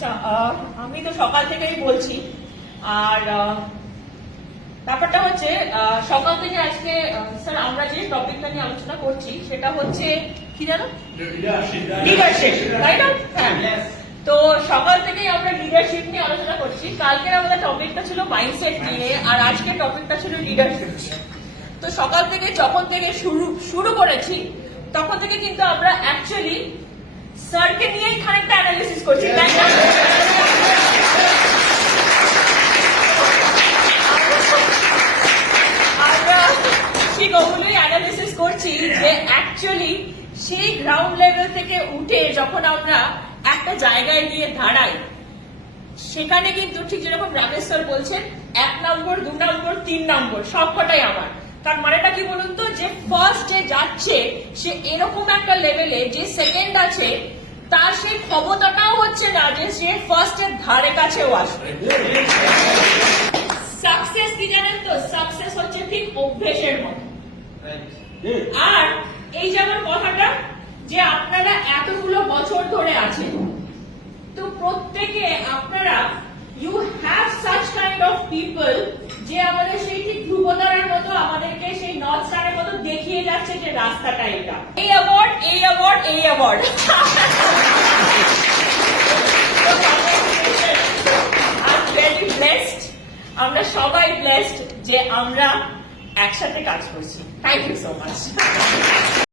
আচ্ছা আমি তো সকাল থেকেই বলছি। আর ব্যাপারটা হচ্ছে সকাল থেকে আজকে স্যার আমরা যে টপিকটা নিয়ে আলোচনা করছি সেটা হচ্ছে কি জানো লিডারশিপ তাই না? হ্যাঁ। তো সকাল থেকেই আমরা লিডারশিপ নিয়ে আলোচনা করছি। কালকের আমাদের টপিকটা ছিল মাইন্ডসেট নিয়ে আর আজকের টপিকটা ছিল লিডারশিপ তো সকাল থেকে যখন থেকে শুরু শুরু করেছি তখন থেকে কিন্তু আমরা অ্যাকচুয়ালি স্যারকে নিয়েই খানিকটা অ্যানালিসিস করছি। তাই না আমরা ঠিক ওগুলোই অ্যানালিসিস যে অ্যাকচুয়ালি সেই গ্রাউন্ড লেভেল থেকে উঠে যখন আমরা একটা জায়গায় গিয়ে দাঁড়াই, সেখানে কিন্তু ঠিক যেরকম রামেশ্বর বলছেন, এক নম্বর, দু নম্বর, তিন নম্বর সবকটাই আমার। তার মানেটা কি বলুন তো? যে ফার্স্ট যে যাচ্ছে, সে এরকম একটা লেভেলে যে সেকেন্ড আছে, তার সেই ক্ষমতাটাও হচ্ছে না যে সে ফার্স্টের ধারে কাছেও আসবে। সাকসেস কি জানেন তো? সাকসেস হচ্ছে ঠিক অভ্যেসের মতো। আর এই যে আমার কথাটা, যে আপনারা এতগুলো বছর ধরে আছেন, তো প্রত্যেকে আপনারা you have such kind of people যে আমাদের সেই ঠিক ধ্রুবতারার মতো আমাদেরকে সেই নর্থ স্টারের মতো দেখিয়ে যাচ্ছে যে রাস্তাটা এটা। এই অ্যাওয়ার্ড এই অ্যাওয়ার্ড এই অ্যাওয়ার্ড আমরা সবাই ব্লেসড যে আমরা একসাথে কাজ করছি। Thank you so much